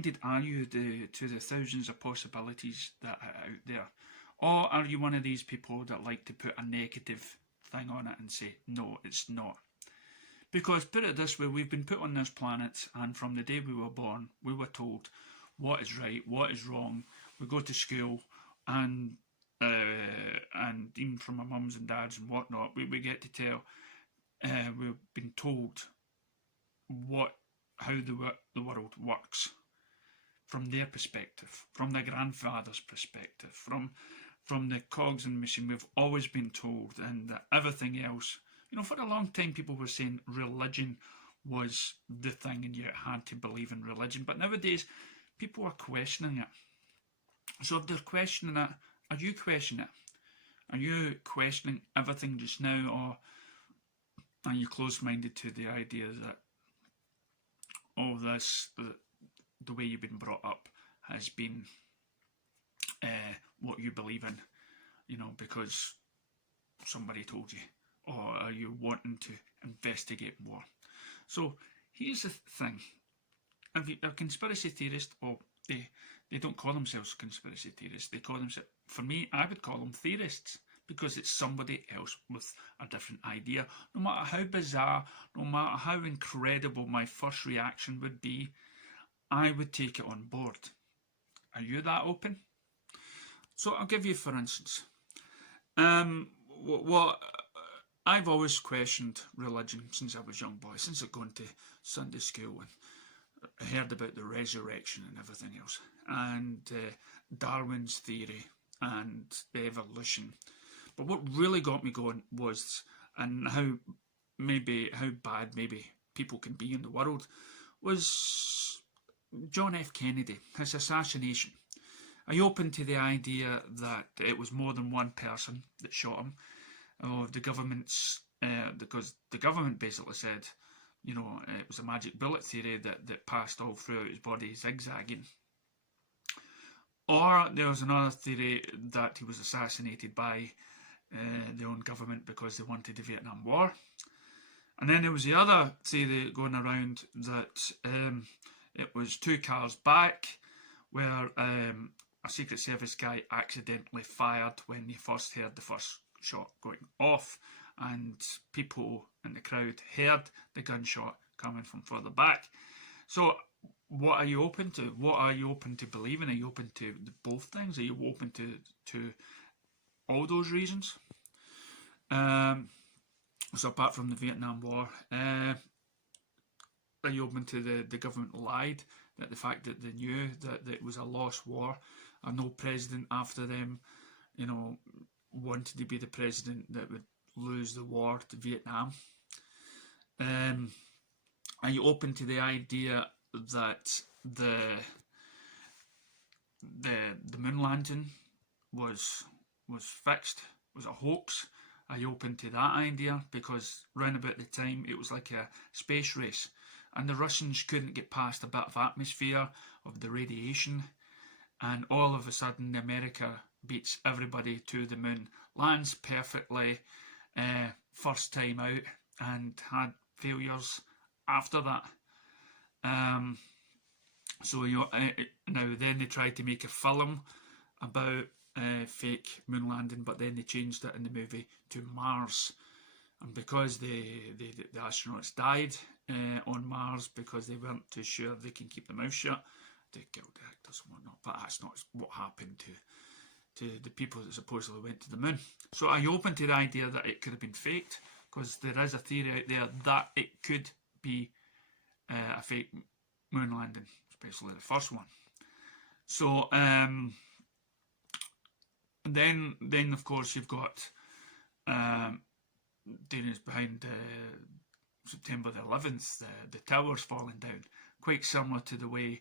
open-minded are you to the thousands of possibilities that are out there? Or are you one of these people that like to put a negative thing on it and say, no, it's not? Because, put it this way, we've been put on this planet, and from the day we were born, we were told what is right, what is wrong. We go to school, and even from our mums and dads and whatnot, we get to tell, we've been told how the world works from their perspective, from their grandfather's perspective, from the cogs in the machine. We've always been told, and that everything else, for a long time people were saying religion was the thing and you had to believe in religion, but nowadays people are questioning it. So if they're questioning it, are you questioning it? Are you questioning everything just now, or are you close-minded to the idea that all this, the way you've been brought up, has been what you believe in, because somebody told you? Or are you wanting to investigate more? So here's the thing. If a conspiracy theorist, they don't call themselves conspiracy theorists, they call themselves, for me, I would call them theorists, because it's somebody else with a different idea. No matter how bizarre, no matter how incredible my first reaction would be, I would take it on board. Are you that open? So I'll give you, for instance, what I've always questioned religion since I was a young boy, since I'd gone to Sunday school and heard about the resurrection and everything else, and Darwin's theory and the evolution. But what really got me going was, and how bad maybe people can be in the world, was John F. Kennedy, his assassination. Are you open to the idea that it was more than one person that shot him? Or the government's, because the government basically said, it was a magic bullet theory that passed all throughout his body zigzagging. Or there was another theory that he was assassinated by their own government because they wanted the Vietnam War. And then there was the other theory going around that it was 2 cars back, where a Secret Service guy accidentally fired when he first heard the first shot going off, and people in the crowd heard the gunshot coming from further back. So what are you open to? What are you open to believing? Are you open to both things? Are you open to all those reasons? So apart from the Vietnam War, are you open to the government lied, that the fact that they knew that it was a lost war, and no president after them, wanted to be the president that would lose the war to Vietnam? Are you open to the idea that the moon landing was fixed, was a hoax? Are you open to that idea? Because round about the time it was like a space race, and the Russians couldn't get past a bit of atmosphere of the radiation, and all of a sudden America beats everybody to the moon, lands perfectly first time out, and had failures after that. So now then they tried to make a film about fake moon landing, but then they changed it in the movie to Mars, and because the astronauts died on Mars because they weren't too sure they can keep their mouth shut, they killed the actors and whatnot. But that's not what happened to the people that supposedly went to the moon. So are you open to the idea that it could have been faked? Because there is a theory out there that it could be a fake moon landing, especially the first one. So then of course you've got theories behind September the 11th, the towers falling down, quite similar to the way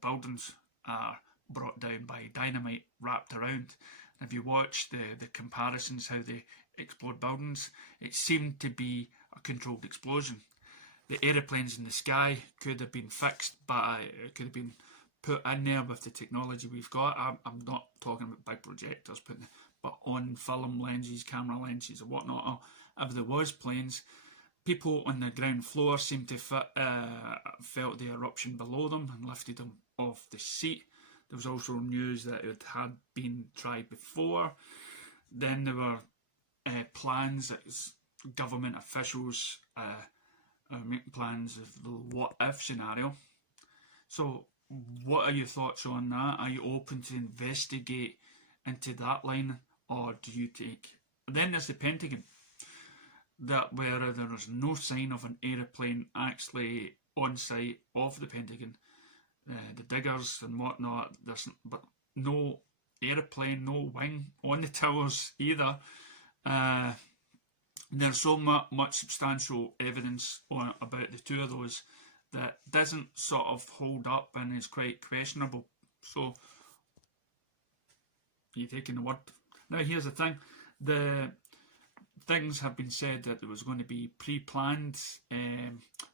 buildings are brought down by dynamite wrapped around. And if you watch the comparisons, how they explode buildings, it seemed to be a controlled explosion. The aeroplanes in the sky could have been fixed it could have been put in there with the technology we've got. I'm not talking about big projectors, but on film lenses, camera lenses and whatnot. If there was planes, People on the ground floor seemed to felt the eruption below them and lifted them off the seat. There was also news that it had been tried before. Then there were plans that government officials making plans of the what-if scenario. So what are your thoughts on that? Are you open to investigate into that line, or do you take... Then there's the Pentagon, that where there was no sign of an aeroplane actually on site of the Pentagon. The diggers and whatnot, but no aeroplane, no wing on the towers either. There's so much substantial evidence about the two of those that doesn't sort of hold up and is quite questionable. So, you taking the word? Now here's the thing. The things have been said that there was going to be pre-planned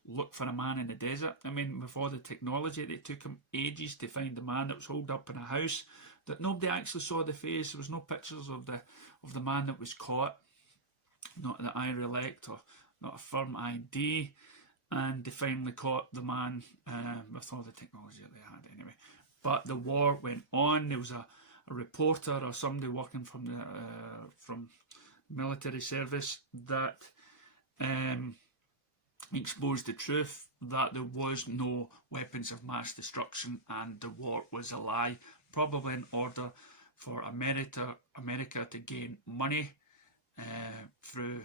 look for a man in the desert. I mean, with all the technology, it took him ages to find the man that was holed up in a house, that nobody actually saw the face. There was no pictures of the man that was caught, not that I recollect, or not a firm ID, and they finally caught the man with all the technology that they had anyway. But the war went on. There was a reporter or somebody working from military service that exposed the truth that there was no weapons of mass destruction and the war was a lie, probably in order for America to gain money through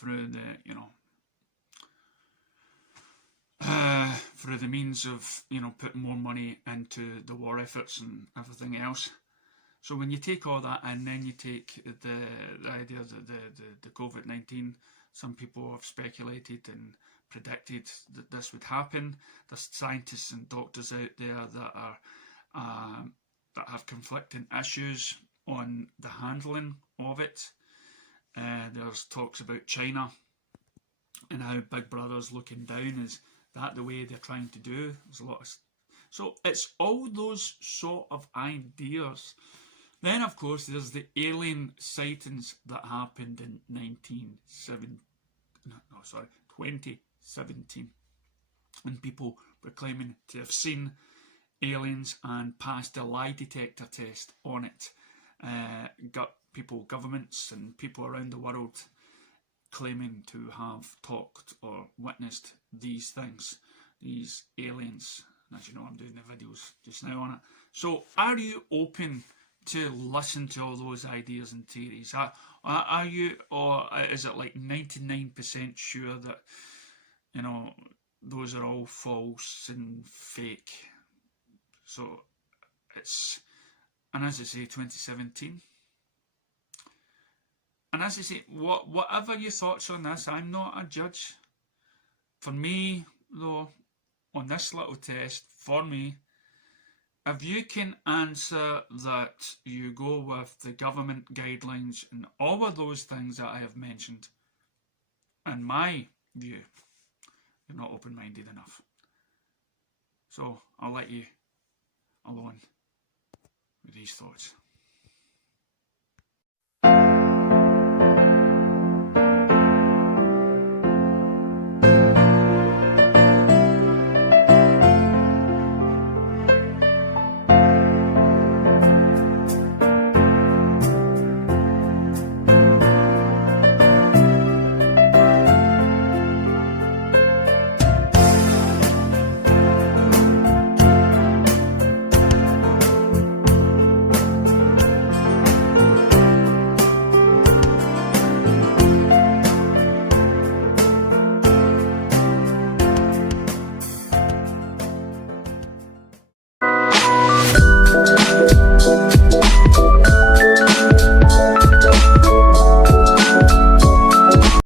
the through the means of putting more money into the war efforts and everything else. So when you take all that and then you take the idea that the COVID-19, some people have speculated and predicted that this would happen. There's scientists and doctors out there that have conflicting issues on the handling of it. There's talks about China and how Big Brother's looking down. Is that the way they're trying to do? There's a lot of... So it's all those sort of ideas. Then, of course, there's the alien sightings that happened in 2017. And people were claiming to have seen aliens and passed a lie detector test on it. Governments and people around the world claiming to have talked or witnessed these things, these aliens. And as you know, I'm doing the videos just now on it. So are you open to listen to all those ideas and theories? Are you, or is it like 99% sure that those are all false and fake? So it's, and as I say, 2017. And as I say, whatever your thoughts on this, I'm not a judge. For me, though, on this little test, for me, if you can answer that you go with the government guidelines and all of those things that I have mentioned, in my view, you're not open-minded enough. So I'll let you alone with these thoughts.